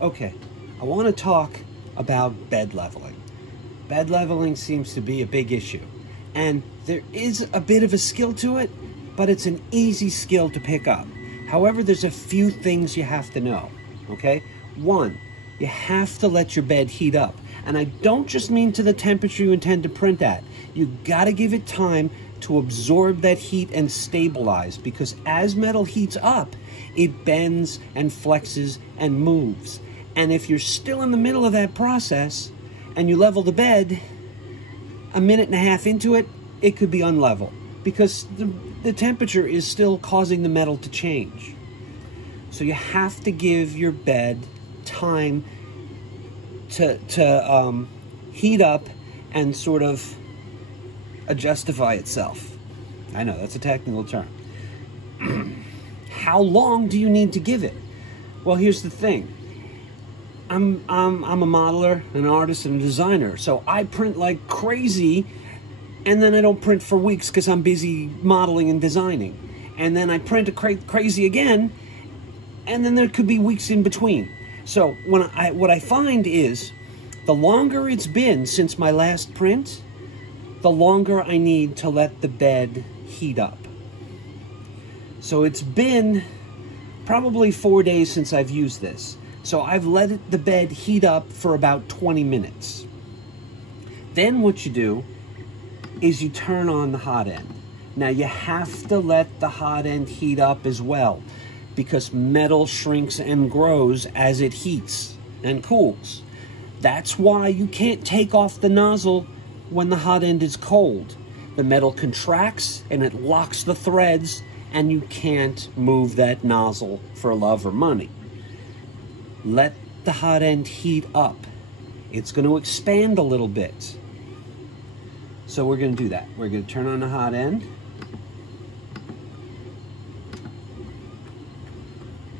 Okay, I want to talk about bed leveling. Bed leveling seems to be a big issue, and there is a bit of a skill to it, but it's an easy skill to pick up. However, there's a few things you have to know, okay? One, you have to let your bed heat up. And I don't just mean to the temperature you intend to print at. You gotta give it time to absorb that heat and stabilize, because as metal heats up, it bends and flexes and moves. And if you're still in the middle of that process and you level the bed, a minute and a half into it, it could be unlevel because the temperature is still causing the metal to change. So you have to give your bed time to heat up and sort of justify itself. I know, that's a technical term. How long do you need to give it? Well, here's the thing. I'm a modeler, an artist, and a designer, so I print like crazy, and then I don't print for weeks because I'm busy modeling and designing. And then I print crazy again, and then there could be weeks in between. So what I find is, the longer it's been since my last print, the longer I need to let the bed heat up. So it's been probably 4 days since I've used this. So I've let the bed heat up for about 20 minutes. Then what you do is you turn on the hot end. Now you have to let the hot end heat up as well, because metal shrinks and grows as it heats and cools. That's why you can't take off the nozzle when the hot end is cold. The metal contracts and it locks the threads, and you can't move that nozzle for love or money. Let the hot end heat up. It's going to expand a little bit. So we're going to do that. We're going to turn on the hot end.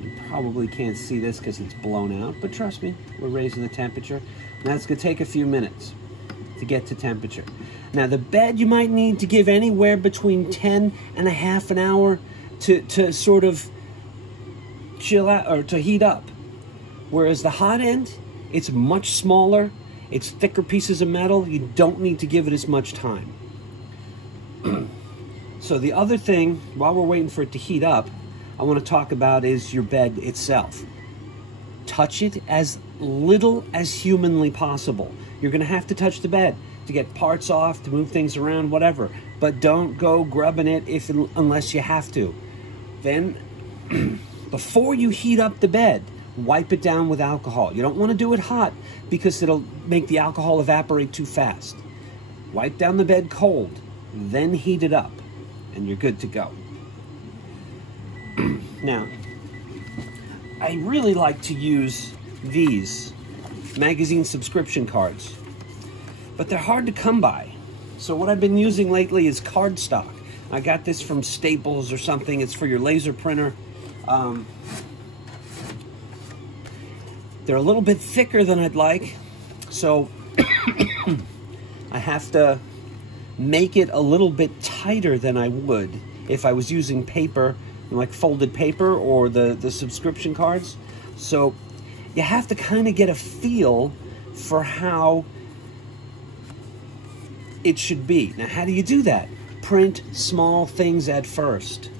You probably can't see this because it's blown out, but trust me, we're raising the temperature. And that's going to take a few minutes to get to temperature. Now the bed you might need to give anywhere between 10 and a half an hour to sort of chill out or to heat up. Whereas the hot end, it's much smaller, it's thicker pieces of metal, you don't need to give it as much time. So the other thing, while we're waiting for it to heat up, I want to talk about is your bed itself. Touch it as little as humanly possible. You're going to have to touch the bed to get parts off, to move things around, whatever. But don't go grubbing it unless you have to. Then, before you heat up the bed, wipe it down with alcohol. You don't want to do it hot because it'll make the alcohol evaporate too fast. Wipe down the bed cold, then heat it up, and you're good to go. Now, I really like to use these magazine subscription cards, but they're hard to come by. So what I've been using lately is cardstock. I got this from Staples or something. It's for your laser printer. They're a little bit thicker than I'd like, so I have to make it a little bit tighter than I would if I was using paper, like folded paper or the subscription cards. So you have to kind of get a feel for how it should be. Now, how do you do that? Print small things at first.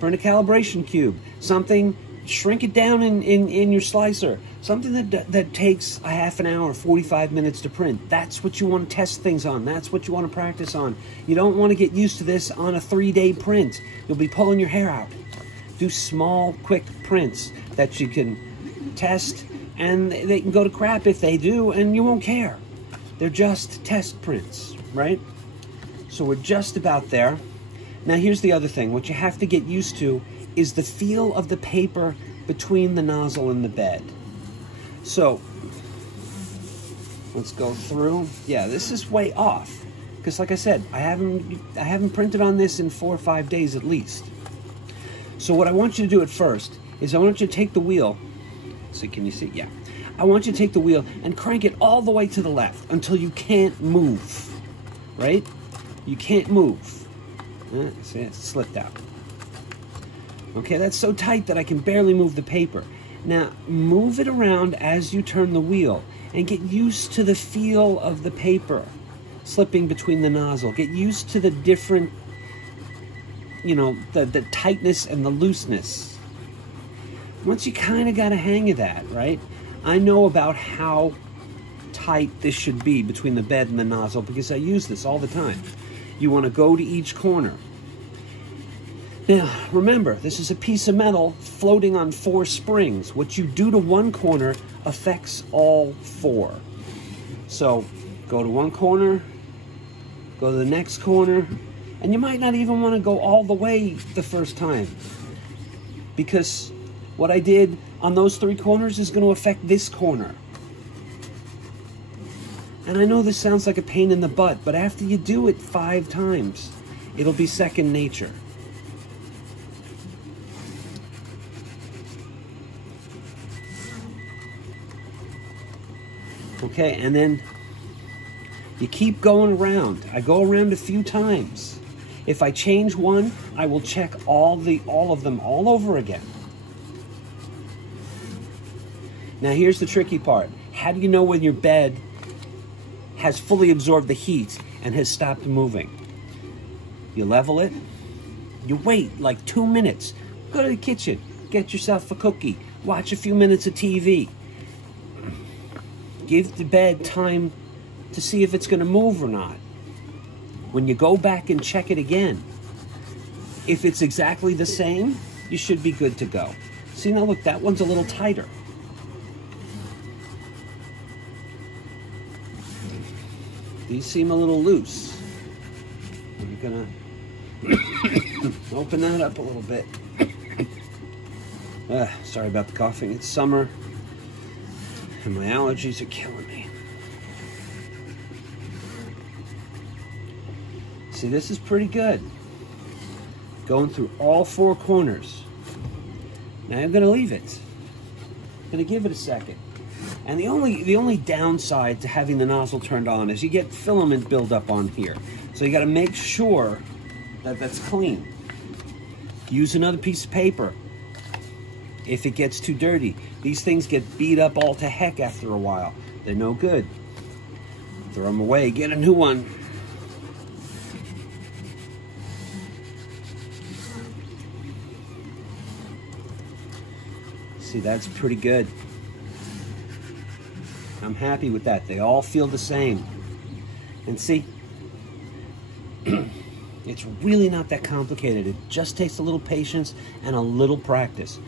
Print a calibration cube, something, shrink it down in your slicer, something that takes a half an hour, 45 minutes to print. That's what you want to test things on. That's what you want to practice on. You don't want to get used to this on a 3-day print. You'll be pulling your hair out. Do small, quick prints that you can test, and they can go to crap if they do, and you won't care. They're just test prints, right? So we're just about there. Now here's the other thing. What you have to get used to is the feel of the paper between the nozzle and the bed. So let's go through. Yeah, this is way off because, like I said, I haven't printed on this in 4 or 5 days at least. So what I want you to do at first is I want you to take the wheel. So can you see? Yeah. I want you to take the wheel and crank it all the way to the left until you can't move. Right? You can't move. See, it slipped out. Okay, that's so tight that I can barely move the paper. Now, move it around as you turn the wheel and get used to the feel of the paper slipping between the nozzle. Get used to the different, you know, the tightness and the looseness. Once you kind of got a hang of that, right? I know about how tight this should be between the bed and the nozzle because I use this all the time. You want to go to each corner. Now, remember, this is a piece of metal floating on 4 springs. What you do to one corner affects all 4. So, go to one corner, go to the next corner, and you might not even want to go all the way the first time. Because what I did on those 3 corners is going to affect this corner. And I know this sounds like a pain in the butt, but after you do it 5 times, it'll be second nature. Okay, and then you keep going around. I go around a few times. If I change one, I will check all of them all over again. Now here's the tricky part. How do you know when your bed has fully absorbed the heat and has stopped moving? You level it. You wait like 2 minutes. Go to the kitchen. Get yourself a cookie. Watch a few minutes of TV. Give the bed time to see if it's going to move or not. When you go back and check it again, if it's exactly the same, you should be good to go. See, now look, that one's a little tighter. These seem a little loose. I'm gonna open that up a little bit. Sorry about the coughing. It's summer, and my allergies are killing me. See, this is pretty good. Going through all 4 corners. Now I'm gonna leave it. I'm gonna give it a second. And the only downside to having the nozzle turned on is you get filament buildup on here. So you gotta make sure that that's clean. Use another piece of paper if it gets too dirty. These things get beat up all to heck after a while. They're no good. Throw them away, get a new one. See, that's pretty good. I'm happy with that. They all feel the same. And see, it's really not that complicated. It just takes a little patience and a little practice.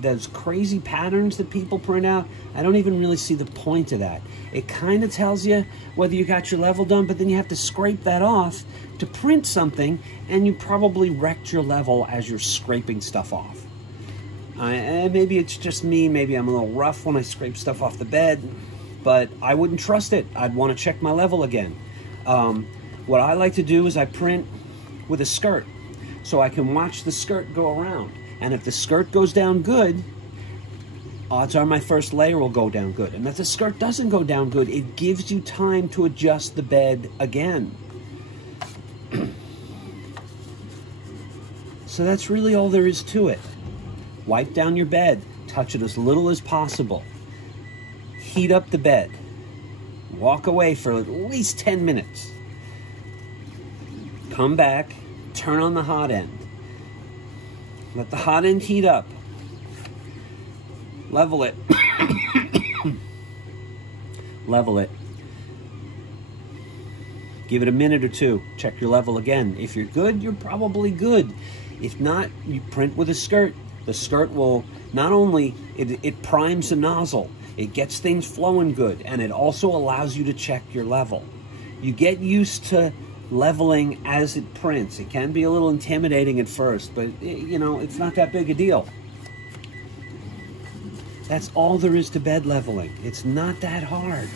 Those crazy patterns that people print out, I don't even really see the point of that. It kind of tells you whether you got your level done, but then you have to scrape that off to print something, and you probably wrecked your level as you're scraping stuff off. Maybe it's just me, maybe I'm a little rough when I scrape stuff off the bed, but I wouldn't trust it. I'd want to check my level again. What I like to do is I print with a skirt, so I can watch the skirt go around. And if the skirt goes down good, odds are my first layer will go down good. And if the skirt doesn't go down good, it gives you time to adjust the bed again. So that's really all there is to it. Wipe down your bed, touch it as little as possible. Heat up the bed. Walk away for at least 10 minutes. Come back, turn on the hot end. Let the hot end heat up. Level it. Level it. Give it a minute or 2. Check your level again. If you're good, you're probably good. If not, you print with a skirt. The skirt will not only, it primes the nozzle, it gets things flowing good, and it also allows you to check your level. You get used to leveling as it prints. It can be a little intimidating at first, but you know, it's not that big a deal. That's all there is to bed leveling. It's not that hard.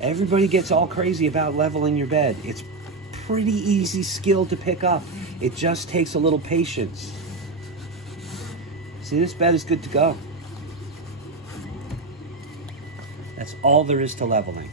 Everybody gets all crazy about leveling your bed. It's pretty easy skill to pick up. It just takes a little patience. See, this bed is good to go. That's all there is to leveling.